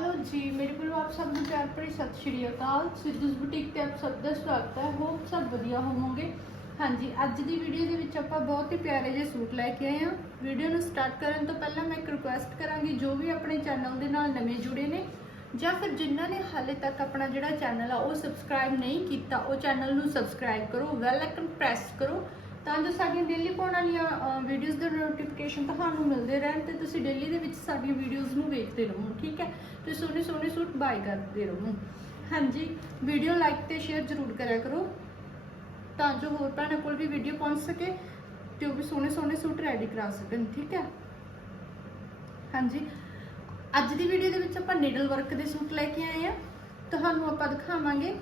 Hello ਜੀ, ਮੇਰੇ ਵੱਲੋਂ ਆਪ ਸਭ ਨੂੰ ਪਿਆਰ ਭਰੀ ਸਤਿ ਸ਼੍ਰੀ ਅਕਾਲ। ਸਿੱਧੂਸ ਬੁਟੀਕ ਤੇ ਆਪ ਸਭ ਦਾ ਸਵਾਗਤ ਹੈ। ਹੋਪ ਸਭ ਵਧੀਆ ਹੋਵੋਗੇ। ਹਾਂਜੀ, ਅੱਜ ਦੀ ਵੀਡੀਓ ਦੇ ਵਿੱਚ ਆਪਾਂ ਬਹੁਤ ਹੀ ਪਿਆਰੇ ਜਿਹੇ ਸੂਟ ਲੈ ਕੇ ਆਏ ਹਾਂ। ਵੀਡੀਓ ਨੂੰ ਸਟਾਰਟ ਕਰਨ ਤੋਂ ਪਹਿਲਾਂ ਮੈਂ ਇੱਕ ਰਿਕੁਐਸਟ ਕਰਾਂਗੀ, ਜੋ ਵੀ ਆਪਣੇ ਚੈਨਲ ਦੇ ਨਾਲ ਨਵੇਂ ਜੁੜੇ ਨੇ, ਜਾਂ ਫਿਰ ਜਿਨ੍ਹਾਂ ਨੇ ਹਾਲੇ ਤੱਕ ਆਪਣਾ ਜਿਹੜਾ ਚੈਨਲ ਆ, ਉਹ ਸਬਸਕ੍ਰਾਈਬ ਨਹੀਂ ਕੀਤਾ, ਉਹ ਚੈਨਲ ਨੂੰ ਸਬਸਕ੍ਰਾਈਬ ਕਰੋ ਬੈਲ ਆਈਕਨ ਪ੍ਰੈਸ ਕਰੋ ਤਾਂ ਜੋ ਸਾਡੀਆਂ ਡੇਲੀ ਪਾਉਣ ਵਾਲੀਆਂ ਵੀਡੀਓਜ਼ ਦੇ ਨੋਟੀਫਿਕੇਸ਼ਨ ਤੁਹਾਨੂੰ ਮਿਲਦੇ ਰਹਿਣ ਤੇ ਤੁਸੀਂ ਡੇਲੀ ਦੇ ਵਿੱਚ ਸਾਡੀਆਂ ਵੀਡੀਓਜ਼ ਨੂੰ ਵੇਖਦੇ ਰਹੋ, ਠੀਕ ਹੈ? ਤੇ ਸੋਹਣੇ ਸੋਹਣੇ ਸੂਟ ਬਾਈ ਕਰਦੇ ਰਹੋ। ਹਾਂਜੀ ਵੀਡੀਓ ਲਾਈਕ ਤੇ ਸ਼ੇਅਰ ਜ਼ਰੂਰ ਕਰਿਆ ਕਰੋ, ਤਾਂ ਜੋ ਹੋਰ ਭੈਣਾਂ ਕੋਲ ਵੀ ਵੀਡੀਓ ਪਹੁੰਚ ਸਕੇ ਤੇ ਉਹ ਵੀ ਸੋਹਣੇ ਸੋਹਣੇ ਸੂਟ ਰੈਡੀ ਕਰਾ ਸਕਣ, ਠੀਕ ਹੈ? ਹਾਂਜੀ, ਅੱਜ ਦੀ ਵੀਡੀਓ ਦੇ ਵਿੱਚ ਆਪਾਂ ਨੀਡਲ ਵਰਕ ਦੇ ਸੂਟ ਲੈ ਕੇ ਆਏ ਆ ਤੁਹਾਨੂੰ ਆਪਾਂ ਦਿਖਾਵਾਂਗੇ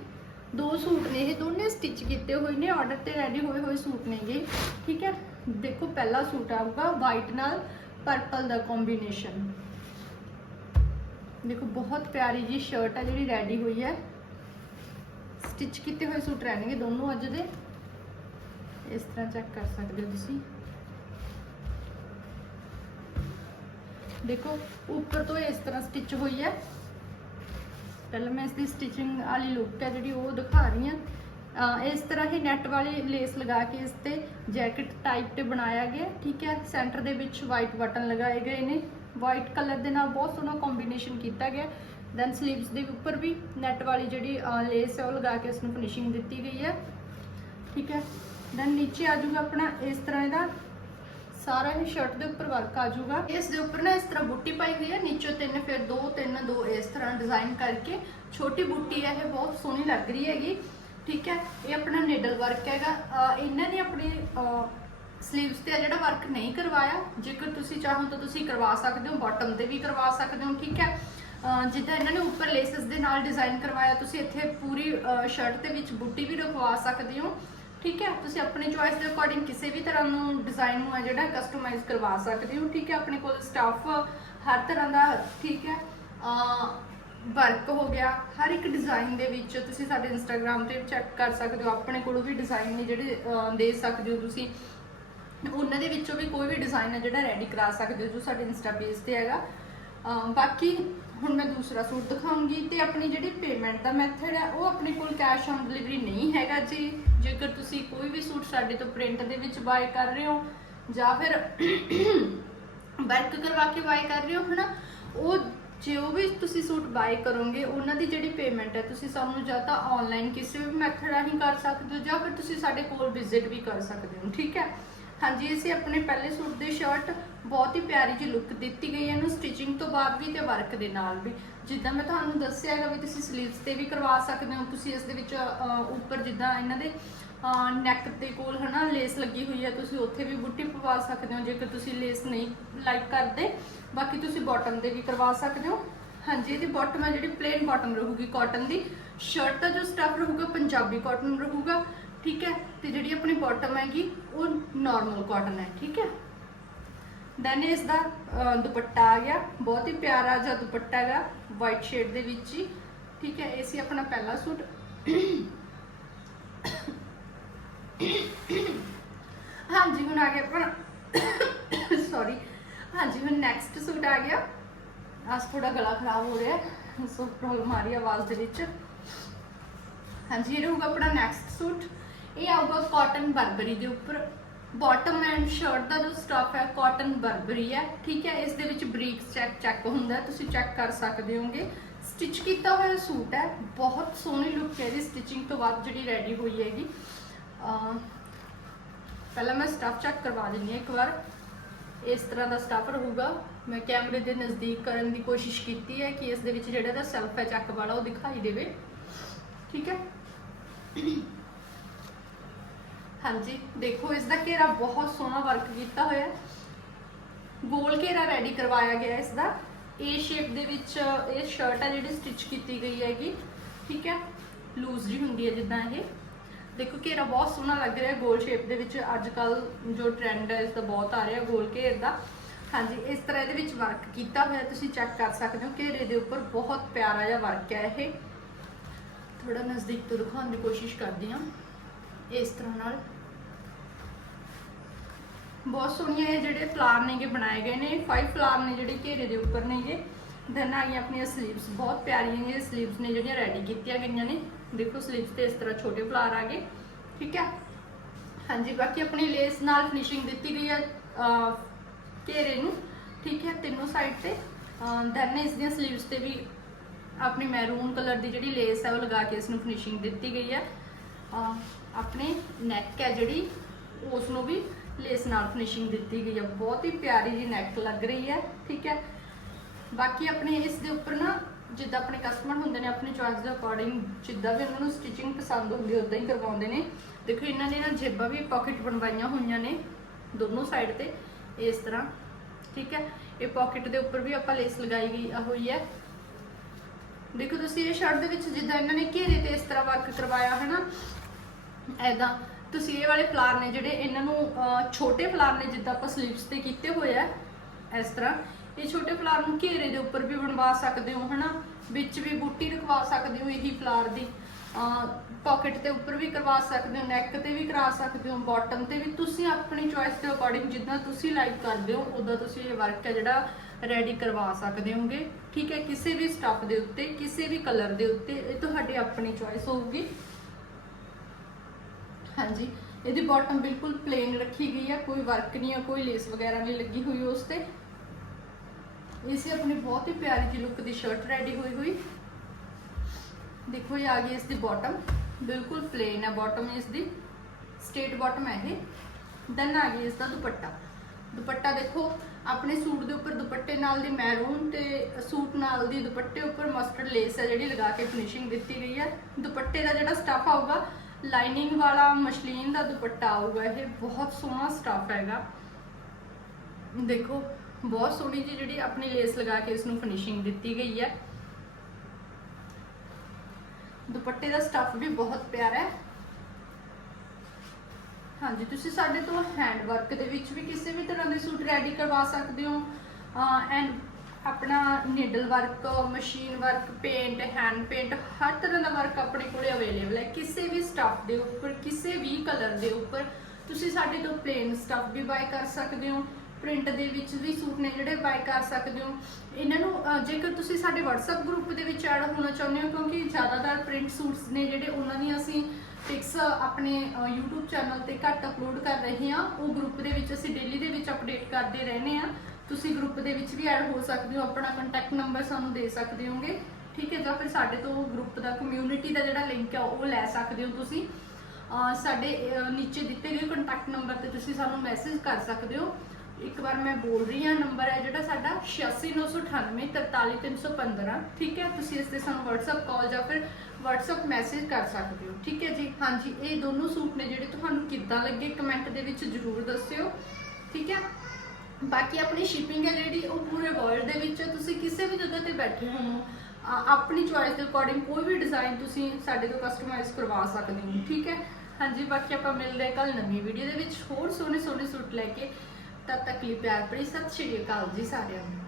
ਦੋ ਸੂਟ ਨੇ ਇਹ, ਦੋਨੇ ਸਟਿਚ ਕੀਤੇ ਹੋਏ ਨੇ ਆਰਡਰ ਤੇ ਰੈਡੀ ਹੋਏ ਹੋਏ ਸੂਟ ਨੇਗੇ ਠੀਕ ਹੈ? ਦੇਖੋ ਪਹਿਲਾ ਸੂਟ ਆਊਗਾ ਵਾਈਟ ਨਾਲ ਪਰਪਲ ਦਾ ਕੰਬੀਨੇਸ਼ਨ ਦੇਖੋ ਬਹੁਤ ਪਿਆਰੀ ਜੀ ਸ਼ਰਟ ਹੈ ਜਿਹੜੀ ਰੈਡੀ ਹੋਈ ਹੈ। ਸਟਿਚ ਕੀਤੇ ਹੋਏ ਸੂਟ ਰਹਿਣਗੇ ਦੋਨੋਂ ਅੱਜ ਦੇ। ਇਸ ਤਰ੍ਹਾਂ ਚੈੱਕ ਕਰ ਸਕਦੇ ਹੋ ਤੁਸੀਂ। ਦੇਖੋ, ਉੱਪਰ ਤੋਂ ਇਸ ਤਰ੍ਹਾਂ ਸਟਿਚ ਹੋਈ ਹੈ। ਪਹਿਲਾਂ ਮੈਂ ਇਸ ਦੀ ਸਟਿਚਿੰਗ ਵਾਲੀ ਲੁੱਕ ਹੈ ਜਿਹੜੀ ਉਹ ਦਿਖਾ ਰਹੀ ਹਾਂ। ਇਸ ਤਰ੍ਹਾਂ ਹੀ ਨੈਟ ਵਾਲੀ ਲੇਸ ਲਗਾ ਕੇ ਇਸ ਤੇ ਜੈਕਟ ਟਾਈਪ ਤੇ ਬਣਾਇਆ ਗਿਆ ਠੀਕ ਹੈ। ਸੈਂਟਰ ਦੇ ਵਿੱਚ ਵਾਈਟ ਬਟਨ ਲਗਾਏ ਗਏ ਨੇ। ਵਾਈਟ ਕਲਰ ਦੇ ਨਾਲ ਬਹੁਤ ਸੋਹਣਾ ਕੰਬੀਨੇਸ਼ਨ ਕੀਤਾ ਗਿਆ ਦੈਨ ਸਲੀਵਸ ਦੇ ਉੱਪਰ ਵੀ ਨੈਟ ਵਾਲੀ ਜਿਹੜੀ ਲੇਸ ਹੈ, ਉਹ ਲਗਾ ਕੇ ਇਸ ਨੂੰ ਫਿਨਿਸ਼ਿੰਗ ਦਿੱਤੀ ਗਈ ਹੈ। ਠੀਕ ਹੈ। ਦੈਨ ਨੀਚੇ ਆ ਜਾਊਗਾ ਆਪਣਾ ਇਸ ਤਰ੍ਹਾਂ ਇਹਦਾ ਸਾਰਾ ਹੀ ਸ਼ਰਟ ਦੇ ਉੱਪਰ ਵਰਕ ਆ ਜਾਊਗਾ। ਇਸ ਦੇ ਉੱਪਰ ਨਾ ਇਸ ਤਰ੍ਹਾਂ ਬੁੱਟੀ ਪਾਈ ਹੋਈ ਹੈ ਨੀਚੇ ਤਿੰਨ, ਫਿਰ ਦੋ, ਤਿੰਨ, ਦੋ ਇਸ ਤਰ੍ਹਾਂ ਡਿਜ਼ਾਈਨ ਕਰਕੇ। ਛੋਟੀ ਬੁੱਟੀ ਹੈ ਇਹ ਬਹੁਤ ਸੋਹਣੀ ਲੱਗ ਰਹੀ ਹੈਗੀ। ਠੀਕ ਹੈ, ਇਹ ਆਪਣਾ ਨੀਡਲ ਵਰਕ ਹੈਗਾ। ਇਹਨਾਂ ਨੇ ਆਪਣੇ ਸਲੀਵਸ ਤੇ ਆ ਜਿਹੜਾ ਵਰਕ ਨਹੀਂ ਕਰਵਾਇਆ। ਜੇਕਰ ਤੁਸੀਂ ਚਾਹੋ ਤਾਂ ਤੁਸੀਂ ਕਰਵਾ ਸਕਦੇ ਹੋ ਬਾਟਮ ਤੇ ਵੀ ਕਰਵਾ ਸਕਦੇ ਹੋ, ਠੀਕ ਹੈ। ਜਿੱਦਾਂ ਇਹਨਾਂ ਨੇ ਉੱਪਰ ਲੇਸਸ ਦੇ ਨਾਲ ਡਿਜ਼ਾਈਨ ਕਰਵਾਇਆ, ਤੁਸੀਂ ਇੱਥੇ ਪੂਰੀ ਸ਼ਰਟ ਦੇ ਵਿੱਚ ਬੁੱਟੀ ਵੀ ਰਖਵਾ ਸਕਦੇ ਹੋ। ਠੀਕ ਹੈ? ਤੁਸੀਂ ਆਪਣੀ ਚੁਆਇਸ ਦੇ ਅਕੋਰਡਿੰਗ ਕਿਸੇ ਵੀ ਤਰ੍ਹਾਂ ਨੂੰ ਡਿਜ਼ਾਈਨ ਨੂੰ ਹੈ ਜਿਹੜਾ ਕਸਟਮਾਈਜ਼ ਕਰਵਾ ਸਕਦੇ ਹੋ, ਠੀਕ ਹੈ? ਆਪਣੇ ਕੋਲ ਸਟਾਫ ਹਰ ਤਰ੍ਹਾਂ ਦਾ, ਠੀਕ ਹੈ? ਵਰਕ ਹੋ ਗਿਆ। ਹਰ ਇੱਕ ਡਿਜ਼ਾਈਨ ਦੇ ਵਿੱਚ ਤੁਸੀਂ ਸਾਡੇ ਇੰਸਟਾਗ੍ਰam ਤੇ ਚੈੱਕ ਕਰ ਸਕਦੇ ਹੋ। ਆਪਣੇ ਕੋਲੋਂ ਵੀ ਡਿਜ਼ਾਈਨ ਨੇ ਜਿਹੜੇ ਦੇ ਸਕਦੇ ਹੋ ਤੁਸੀਂ। ਉਹਨਾਂ ਦੇ ਵਿੱਚੋਂ ਵੀ ਕੋਈ ਵੀ ਡਿਜ਼ਾਈਨ ਹੈ ਜਿਹੜਾ ਰੈਡੀ ਕਰਾ ਸਕਦੇ ਹੋ ਜੋ ਸਾਡੇ ਇੰਸਟਾ ਪੇਜ ਤੇ ਹੈਗਾ। ਬਾਕੀ ਹੁਣ ਮੈਂ ਦੂਸਰਾ ਸੂਟ ਦਿਖਾਉਂਗੀ ਤੇ ਆਪਣੀ ਜਿਹੜੀ ਪੇਮੈਂਟ ਦਾ ਮੈਥਡ ਹੈ, ਉਹ ਆਪਣੇ ਕੋਲ ਕੈਸ਼ ਔਨ ਡਿਲੀਵਰੀ ਨਹੀਂ ਹੈਗਾ ਜੀ। ਜੇਕਰ ਤੁਸੀਂ ਕੋਈ ਵੀ ਸੂਟ ਸਾਡੇ ਤੋਂ ਪ੍ਰਿੰਟ ਦੇ ਵਿੱਚ ਬਾਏ ਕਰ ਰਹੇ ਹੋ, ਜਾਂ ਫਿਰ ਵਰਕ ਕਰਵਾ ਕੇ ਬਾਏ ਕਰ ਰਹੇ ਹੋ, ਹਨਾ, ਉਹ ਜੋ ਵੀ ਤੁਸੀਂ ਸੂਟ ਬਾਏ ਕਰੋਗੇ, ਉਹਨਾਂ ਦੀ ਜਿਹੜੀ ਪੇਮੈਂਟ ਹੈ, ਤੁਸੀਂ ਸਾਨੂੰ ਜਾਂ ਤਾਂ ਆਨਲਾਈਨ ਕਿਸੇ ਵੀ ਮੈਥਡ ਰਾਹੀਂ ਕਰ ਸਕਦੇ ਹੋ, ਜਾਂ ਫਿਰ ਤੁਸੀਂ ਸਾਡੇ ਕੋਲ ਵਿਜ਼ਿਟ ਵੀ ਕਰ ਸਕਦੇ ਹੋ, ਠੀਕ ਹੈ? ਹਾਂਜੀ, ਅਸੀਂ ਆਪਣੇ ਪਹਿਲੇ ਸੂਟ ਦੀ ਸ਼ਰਟ ਬਹੁਤ ਹੀ ਪਿਆਰੀ ਜਿਹੀ ਲੁੱਕ ਦਿੱਤੀ ਗਈ ਹੈ। ਇਹਨੂੰ ਸਟਿਚਿੰਗ ਤੋਂ ਬਾਅਦ ਵੀ ਤੇ ਵਰਕ ਦੇ ਨਾਲ ਵੀ। ਜਿੱਦਾਂ ਮੈਂ ਤੁਹਾਨੂੰ ਦੱਸਿਆ ਹੈਗਾ ਵੀ ਤੁਸੀਂ ਸਲੀਵਸ ਤੇ ਵੀ ਕਰਵਾ ਸਕਦੇ ਹੋ। ਤੁਸੀਂ ਇਸ ਦੇ ਵਿੱਚ ਉੱਪਰ ਜਿੱਦਾਂ ਇਹਨਾਂ ਦੇ ਨੈਕ ਦੇ ਕੋਲ ਹਨਾ ਲੇਸ ਲੱਗੀ ਹੋਈ ਹੈ। ਤੁਸੀਂ ਉੱਥੇ ਵੀ ਬੁੱਟੀ ਪਵਾ ਸਕਦੇ ਹੋ, ਜੇਕਰ ਤੁਸੀਂ ਲੇਸ ਨਹੀਂ ਲਾਈਕ ਕਰਦੇ। ਬਾਕੀ ਤੁਸੀਂ ਬਾਟਮ 'ਤੇ ਵੀ ਕਰਵਾ ਸਕਦੇ ਹੋ। ਹਾਂਜੀ, ਇਹਦੀ ਬਾਟਮ ਹੈ ਜਿਹੜੀ ਪਲੇਨ ਬਾਟਮ ਰਹੂਗੀ। ਕਾਟਨ ਦੀ ਸ਼ਰਟ ਦਾ ਜੋ ਸਟਫ ਰਹੂਗਾ, ਪੰਜਾਬੀ ਕਾਟਨ ਰਹੂਗਾ। ਠੀਕ ਹੈ? ਤੇ ਜਿਹੜੀ ਆਪਣੀ ਬਾਟਮ ਹੈਗੀ, ਉਹ ਨਾਰਮਲ ਕਾਟਨ ਹੈ, ਠੀਕ ਹੈ? ਦੈਨ ਇਸ ਦਾ ਦੁਪੱਟਾ ਆ ਗਿਆ। ਬਹੁਤ ਹੀ ਪਿਆਰਾ ਜਿਹਾ ਦੁਪੱਟਾ ਹੈਗਾ ਵਾਈਟ ਸ਼ੇਡ ਦੇ ਵਿੱਚ ਹੀ, ਠੀਕ ਹੈ? ਇਹ ਸੀ ਆਪਣਾ ਪਹਿਲਾ ਸੂਟ। ਹਾਂਜੀ, ਹੁਣ ਆ ਗਿਆ ਆਪਣਾ ਸੌਰੀ ਹਾਂਜੀ, ਹੁਣ ਨੈਕਸਟ ਸੂਟ ਆ ਗਿਆ। ਅੱਜ ਥੋੜਾ ਗਲਾ ਖਰਾਬ ਹੋ ਰਿਹਾ ਸੋ ਪ੍ਰੋਬਲਮ ਆ ਰਹੀ ਹੈ ਆਵਾਜ਼ ਦੇ ਵਿੱਚ। ਹਾਂਜੀ, ਇਹ ਰਹੂਗਾ ਆਪਣਾ ਨੈਕਸਟ ਸੂਟ। ਇਹ ਆਊਗਾ ਕਾਟਨ ਬਰਬਰੀ ਦੇ ਉੱਪਰ। ਬਾਟਮ ਐਂਡ ਸ਼ਰਟ ਦਾ ਜੋ ਸਟਫ ਹੈ ਕਾਟਨ ਬਰਬਰੀ ਹੈ, ਠੀਕ ਹੈ? ਇਸ ਦੇ ਵਿੱਚ ਬਰੀਕ ਚੈੱਕ ਚੈੱਕ ਹੁੰਦਾ ਤੁਸੀਂ ਚੈੱਕ ਕਰ ਸਕਦੇ ਹੋਗੇ ਸਟਿਚ ਕੀਤਾ ਹੋਇਆ ਸੂਟ ਹੈ, ਬਹੁਤ ਸੋਹਣੀ ਲੁੱਕ ਹੈ ਇਹਦੀ ਸਟਿਚਿੰਗ ਤੋਂ ਬਾਅਦ ਜਿਹੜੀ ਰੈਡੀ ਹੋਈ ਹੈਗੀ। ਪਹਿਲਾਂ ਮੈਂ ਸਟਫ ਚੈੱਕ ਕਰਵਾ ਦਿੰਦੀ ਹਾਂ ਇੱਕ ਵਾਰ। ਇਸ ਤਰ੍ਹਾਂ ਦਾ ਸਟਫ ਰਹੂਗਾ। ਮੈਂ ਕੈਮਰੇ ਦੇ ਨਜ਼ਦੀਕ ਕਰਨ ਦੀ ਕੋਸ਼ਿਸ਼ ਕੀਤੀ ਹੈ ਕਿ ਇਸ ਦੇ ਵਿੱਚ ਜਿਹੜਾ ਦਾ ਸੈਲਫ ਹੈ ਚੱਕ ਵਾਲਾ ਉਹ ਦਿਖਾਈ ਦੇਵੇ। ਠੀਕ ਹੈ? ਹਾਂਜੀ, ਦੇਖੋ, ਇਸ ਦਾ ਘੇਰਾ ਬਹੁਤ ਸੋਹਣਾ ਵਰਕ ਕੀਤਾ ਹੋਇਆ ਹੈ। ਗੋਲ ਘੇਰਾ ਰੈਡੀ ਕਰਵਾਇਆ ਗਿਆ ਇਸ ਦਾ। ਏ ਸ਼ੇਪ ਦੇ ਵਿੱਚ, ਇਹ ਸ਼ਰਟ ਹੈ ਜਿਹੜੀ ਸਟਿਚ ਕੀਤੀ ਗਈ ਹੈਗੀ। ਠੀਕ ਹੈ? ਲੂਜ਼ ਜੀ ਹੁੰਦੀ ਹੈ ਜਿੱਦਾਂ ਇਹ। ਦੇਖੋ, ਘੇਰਾ ਬਹੁਤ ਸੋਹਣਾ ਲੱਗ ਰਿਹਾ ਗੋਲ ਸ਼ੇਪ ਦੇ ਵਿੱਚ। ਅੱਜ ਕੱਲ ਜੋ ਟ੍ਰੈਂਡ ਹੈ, ਇਸ ਦਾ ਬਹੁਤ ਆ ਰਿਹਾ ਗੋਲ ਘੇਰ ਦਾ। ਹਾਂਜੀ, ਇਸ ਤਰ੍ਹਾਂ ਇਹਦੇ ਵਿੱਚ ਵਰਕ ਕੀਤਾ ਹੋਇਆ। ਤੁਸੀਂ ਚੈੱਕ ਕਰ ਸਕਦੇ ਹੋ, ਘੇਰੇ ਦੇ ਉੱਪਰ ਬਹੁਤ ਪਿਆਰਾ ਜਿਹਾ ਵਰਕ ਹੈ ਇਹ। ਥੋੜਾ ਨਜ਼ਦੀਕ ਤੋਂ ਦਿਖਾਉਣ ਦੀ ਕੋਸ਼ਿਸ਼ ਕਰਦੀ ਹਾਂ। ਇਸ ਤਰ੍ਹਾਂ ਨਾਲ। ਬਹੁਤ ਸੋਹਣੀਆਂ ਇਹ ਜਿਹੜੇ ਫਲਾਰ ਨੇਗੇ ਬਣਾਏ ਗਏ ਨੇ। ਫਾਈਵ ਫਲਾਰ ਨੇ ਜਿਹੜੇ ਘੇਰੇ ਦੇ ਉੱਪਰ ਨੇਗੇ। ਦੈਨ ਆ ਗਈਆਂ ਆਪਣੀਆਂ ਸਲੀਵਸ ਬਹੁਤ ਪਿਆਰੀਆਂ ਨੇ ਸਲੀਵਸ ਨੇ, ਜਿਹੜੀਆਂ ਰੈਡੀ ਕੀਤੀਆਂ ਗਈਆਂ ਨੇ। ਦੇਖੋ ਸਲੀਵਸ ਤੇ ਇਸ ਤਰ੍ਹਾਂ ਛੋਟੇ ਫਲਾਰ ਆ ਗਏ। ਠੀਕ ਹੈ? ਹਾਂਜੀ, ਬਾਕੀ ਆਪਣੀ ਲੇਸ ਨਾਲ ਫਿਨਿਸ਼ਿੰਗ ਦਿੱਤੀ ਗਈ ਹੈ ਘੇਰੇ ਨੂੰ। ਠੀਕ ਹੈ, ਤਿੰਨੋਂ ਸਾਈਡ ਤੇ। ਦੈਨ ਇਸ ਦੀਆਂ ਸਲੀਵਸ ਤੇ ਵੀ ਆਪਣੀ ਮੈਰੂਨ ਕਲਰ ਦੀ ਜਿਹੜੀ ਲੇਸ ਹੈ, ਉਹ ਲਗਾ ਕੇ ਇਸ ਨੂੰ ਫਿਨਿਸ਼ਿੰਗ ਦਿੱਤੀ ਗਈ ਹੈ। ਅਹ, ਆਪਣੇ ਨੈਕ ਹੈ ਜਿਹੜੀ ਉਸ ਨੂੰ ਵੀ ਲੇਸ ਨਾਲ ਫਿਨਿਸ਼ਿੰਗ ਦਿੱਤੀ ਗਈ ਹੈ। ਬਹੁਤ ਹੀ ਪਿਆਰੀ ਜੀ ਨੈਕ ਲੱਗ ਰਹੀ ਹੈ ਠੀਕ ਹੈ? ਬਾਕੀ ਆਪਣੇ ਇਸ ਦੇ ਉੱਪਰ ਨਾ ਜਿੱਦਾਂ ਆਪਣੇ ਕਸਟਮਰ ਹੁੰਦੇ ਨੇ ਆਪਣੀ ਚੋਇਸ ਦੇ ਅਕੋਰਡਿੰਗ ਜਿੱਦਾਂ ਵੀ ਉਹਨਾਂ ਨੂੰ ਸਟਿਚਿੰਗ ਪਸੰਦ ਹੁੰਦੀ ਹੈ ਉਦਾਂ ਹੀ ਕਰਵਾਉਂਦੇ ਨੇ। ਦੇਖੋ ਇਹਨਾਂ ਨੇ ਨਾ ਜੇਬਾਂ ਵੀ ਪਾਕਟ ਬਣਵਾਈਆਂ ਹੋਈਆਂ ਨੇ ਦੋਨੋਂ ਸਾਈਡ ਤੇ ਇਸ ਤਰ੍ਹਾਂ ਠੀਕ ਹੈ? ਇਹ ਪਾਕਟ ਦੇ ਉੱਪਰ ਵੀ ਆਪਾਂ ਲੇਸ ਲਗਾਈ ਗਈ ਹੋਈ ਹੈ। ਦੇਖੋ ਤੁਸੀਂ ਇਹ ਸ਼ਰਟ ਦੇ ਵਿੱਚ ਜਿੱਦਾਂ ਇਹਨਾਂ ਨੇ ਘੇਰੇ ਤੇ ਇਸ ਤਰ੍ਹਾਂ ਵਰਕ ਕਰਵਾਇਆ ਹੈ ਨਾ ਐਦਾਂ ਤੁਸੀਂ ਇਹ ਵਾਲੇ ਫਲਾਰ ਨੇ ਜਿਹੜੇ ਇਹਨਾਂ ਨੂੰ ਅਹ, ਛੋਟੇ ਫਲਾਰ ਨੇ ਜਿੱਦਾਂ ਆਪਾਂ ਸਲੀਵਸ ਤੇ ਕੀਤੇ ਹੋਏ ਆ ਇਸ ਤਰ੍ਹਾਂ ਇਹ ਛੋਟੇ ਫਲਾਰ ਨੂੰ ਘੇਰੇ ਦੇ ਉੱਪਰ ਵੀ ਬਣਵਾ ਸਕਦੇ ਹੋ ਹਨਾ? ਵਿੱਚ ਵੀ ਬੂਟੀ ਰਖਵਾ ਸਕਦੇ ਹੋ ਇਹੀ ਫਲਾਰ ਦੀ। ਪਾਕਟ ਦੇ ਉੱਪਰ ਵੀ ਕਰਵਾ ਸਕਦੇ ਹੋ ਨੈਕ ਤੇ ਵੀ ਕਰਾ ਸਕਦੇ ਹੋ ਬਾਟਮ ਤੇ ਵੀ। ਤੁਸੀਂ ਆਪਣੀ ਚੋਇਸ ਦੇ ਅਕੋਰਡਿੰਗ ਜਿੱਦਾਂ ਤੁਸੀਂ ਲਾਈਕ ਕਰਦੇ ਹੋ ਉਦਾਂ ਤੁਸੀਂ ਇਹ ਵਰਕ ਹੈ ਜਿਹੜਾ ਰੈਡੀ ਕਰਵਾ ਸਕਦੇ ਹੋਗੇ। ਠੀਕ ਹੈ ਕਿਸੇ ਵੀ ਸਟੱਫ ਦੇ ਉੱਤੇ ਕਿਸੇ ਵੀ ਕਲਰ ਦੇ ਉੱਤੇ ਇਹ ਤੁਹਾਡੀ ਆਪਣੀ ਚੋਇਸ ਹੋਊਗੀ। ਹਾਂਜੀ, ਇਹਦੀ ਬਾਟਮ ਬਿਲਕੁਲ ਪਲੇਨ ਰੱਖੀ ਗਈ ਹੈ ਕੋਈ ਵਰਕ ਨਹੀਂ ਹੈ ਕੋਈ ਲੇਸ ਵਗੈਰਾ ਨਹੀਂ ਲੱਗੀ ਹੋਈ ਉਸ ਤੇ। ਇਹ ਆਪਣੀ ਬਹੁਤ ਹੀ ਪਿਆਰੀ ਜਿਹੀ ਲੁੱਕ ਦੀ ਸ਼ਰਟ ਰੈਡੀ ਹੋਈ ਹੋਈ। ਦੇਖੋ ਇਹ ਆ ਗਈ ਇਸ ਦੀ ਬਾਟਮ ਬਿਲਕੁਲ ਪਲੇਨ ਹੈ ਬਾਟਮ ਇਸ ਦੀ ਸਟੇਟ ਬਾਟਮ ਹੈ ਇਹ। ਦੈਨ ਆ ਗਈ ਇਸ ਦਾ ਦੁਪੱਟਾ। ਦੁਪੱਟਾ ਦੇਖੋ, ਆਪਣੇ ਸੂਟ ਦੇ ਉੱਪਰ ਦੁਪੱਟੇ ਨਾਲ ਦੀ ਮੈਰੂਨ ਤੇ ਸੂਟ ਨਾਲ ਦੀ ਦੁਪੱਟੇ ਉੱਪਰ ਮਸਟਰਡ ਲੇਸ ਹੈ ਜਿਹੜੀ ਲਗਾ ਕੇ ਫਿਨਿਸ਼ਿੰਗ ਦਿੱਤੀ ਗਈ ਹੈ ਦੁਪੱਟੇ ਦਾ ਜਿਹੜਾ ਸਟੱਫ ਆਊਗਾ ਲਾਈਨਿੰਗ ਵਾਲਾ ਮਸ਼ਲੀਨ ਦਾ ਦੁਪੱਟਾ ਆਊਗਾ, ਇਹ ਬਹੁਤ ਸੋਹਣਾ ਸਟੱਫ ਹੈਗਾ। ਦੇਖੋ, ਬਹੁਤ ਸੋਹਣੀ ਜੀ ਜਿਹੜੀ ਆਪਣੀ ਲੇਸ ਲਗਾ ਕੇ ਇਸ ਨੂੰ ਫਿਨਿਸ਼ਿੰਗ ਦਿੱਤੀ ਗਈ ਹੈ। ਦੁਪੱਟੇ ਦਾ ਸਟੱਫ ਵੀ ਬਹੁਤ ਪਿਆਰਾ ਹੈ। ਹਾਂਜੀ, ਤੁਸੀਂ ਸਾਡੇ ਤੋਂ ਹੈਂਡ ਵਰਕ ਦੇ ਵਿੱਚ ਵੀ ਕਿਸੇ ਵੀ ਤਰ੍ਹਾਂ ਦੇ ਸੂਟ ਰੈਡੀ ਕਰਵਾ ਸਕਦੇ ਹੋ ਐਂਡ ਆਪਣਾ needle work machine work paint hand paint ਹਰ ਤਰ੍ਹਾਂ ਦਾ ਵਰਕ ਆਪਣੇ ਕੋਲੇ ਅਵੇਲੇਬਲ ਹੈ। ਕਿਸੇ ਵੀ ਸਟੱਫ ਦੇ ਉੱਪਰ ਕਿਸੇ ਵੀ ਕਲਰ ਦੇ ਉੱਪਰ ਤੁਸੀਂ ਸਾਡੇ ਤੋਂ ਪਲੇਨ ਸਟੱਫ ਵੀ ਬਾਈ ਕਰ ਸਕਦੇ ਹੋ। ਪ੍ਰਿੰਟ ਦੇ ਵਿੱਚ ਵੀ ਸੂਟ ਨੇ ਜਿਹੜੇ ਬਾਈ ਕਰ ਸਕਦੇ ਹੋ। ਇਹਨਾਂ ਨੂੰ ਜੇਕਰ ਤੁਸੀਂ ਸਾਡੇ WhatsApp ਗਰੁੱਪ ਦੇ ਵਿੱਚ ਐਡ ਹੋਣਾ ਚਾਹੁੰਦੇ ਹੋ ਕਿਉਂਕਿ ਜ਼ਿਆਦਾਤਰ ਪ੍ਰਿੰਟ ਸੂਟਸ ਨੇ ਜਿਹੜੇ ਉਹਨਾਂ ਦੀਆਂ ਅਸੀਂ ਪਿਕਸ ਆਪਣੇ ਅਹ, YouTube ਚੈਨਲ ਤੇ ਘੱਟ ਅਪਲੋਡ ਕਰ ਰਹੇ ਹਾਂ ਉਹ ਗਰੁੱਪ ਦੇ ਵਿੱਚ ਅਸੀਂ ਡੇਲੀ ਦੇ ਵਿੱਚ ਅਪਡੇਟ ਕਰਦੇ ਰਹਿੰਦੇ ਹਾਂ। ਤੁਸੀਂ ਗਰੁੱਪ ਦੇ ਵਿੱਚ ਵੀ ਐਡ ਹੋ ਸਕਦੇ ਹੋ, ਆਪਣਾ ਕੰਟੈਕਟ ਨੰਬਰ ਸਾਨੂੰ ਦੇ ਸਕਦੇ ਹੋਗੇ। ਠੀਕ ਹੈ, ਜਾਂ ਫਿਰ ਸਾਡੇ ਤੋਂ ਗਰੁੱਪ ਦਾ ਕਮਿਊਨਿਟੀ ਦਾ ਜਿਹੜਾ ਲਿੰਕ ਹੈ, ਉਹ ਲੈ ਸਕਦੇ ਹੋ ਤੁਸੀਂ। ਸਾਡੇ ਨੀਚੇ ਦਿੱਤੇ ਗਏ ਕੰਟੈਕਟ ਨੰਬਰ ਤੇ ਤੁਸੀਂ ਸਾਨੂੰ ਮੈਸੇਜ ਕਰ ਸਕਦੇ ਹੋ। ਇੱਕ ਵਾਰ ਮੈਂ ਬੋਲ ਰਹੀ ਹਾਂ ਨੰਬਰ ਹੈ ਜਿਹੜਾ ਸਾਡਾ 8698 43315 ਠੀਕ ਹੈ, ਤੁਸੀਂ ਇਸ ਤੇ ਸਾਨੂੰ WhatsApp ਕਾਲ ਜਾਂ ਫਿਰ WhatsApp ਮੈਸੇਜ ਕਰ ਸਕਦੇ ਹੋ। ਠੀਕ ਹੈ ਜੀ? ਹਾਂਜੀ, ਇਹ ਦੋਨੋਂ ਸੂਟ ਨੇ ਜਿਹੜੇ ਤੁਹਾਨੂੰ ਕਿੱਦਾਂ ਲੱਗੇ ਕਮੈਂਟ ਦੇ ਵਿੱਚ ਜਰੂਰ ਦੱਸਿਓ। ਠੀਕ ਹੈ? ਬਾਕੀ ਆਪਣੀ ਸ਼ਿਪਿੰਗ ਹੈ ਜਿਹੜੀ, ਉਹ ਪੂਰੇ ਵਰਲਡ ਦੇ ਵਿੱਚ ਤੁਸੀਂ ਕਿਸੇ ਵੀ ਜਗ੍ਹਾ ਤੇ ਬੈਠੇ ਹੋ ਆਪਣੀ ਚੋਇਸ ਦੇ ਅਕੋਰਡਿੰਗ ਕੋਈ ਵੀ ਡਿਜ਼ਾਈਨ ਤੁਸੀਂ ਸਾਡੇ ਤੋਂ ਕਸਟਮਾਈਜ਼ ਕਰਵਾ ਸਕਦੇ ਹੋ, ਠੀਕ ਹੈ? ਹਾਂਜੀ, ਬਾਕੀ ਆਪਾਂ ਮਿਲਦੇ ਹਾਂ ਕੱਲ ਨਵੀਂ ਵੀਡੀਓ ਦੇ ਵਿੱਚ। ਹੋਰ ਸੋਹਣੇ ਸੋਹਣੇ ਸੂਟ ਲੈ ਕੇ। ਤਦ ਤੱਕ ਲਈ ਪਿਆਰ ਭਰੀ ਸਤਿ ਸ਼੍ਰੀ ਅਕਾਲ ਜੀ ਸਾਰਿਆਂ ਨੂੰ।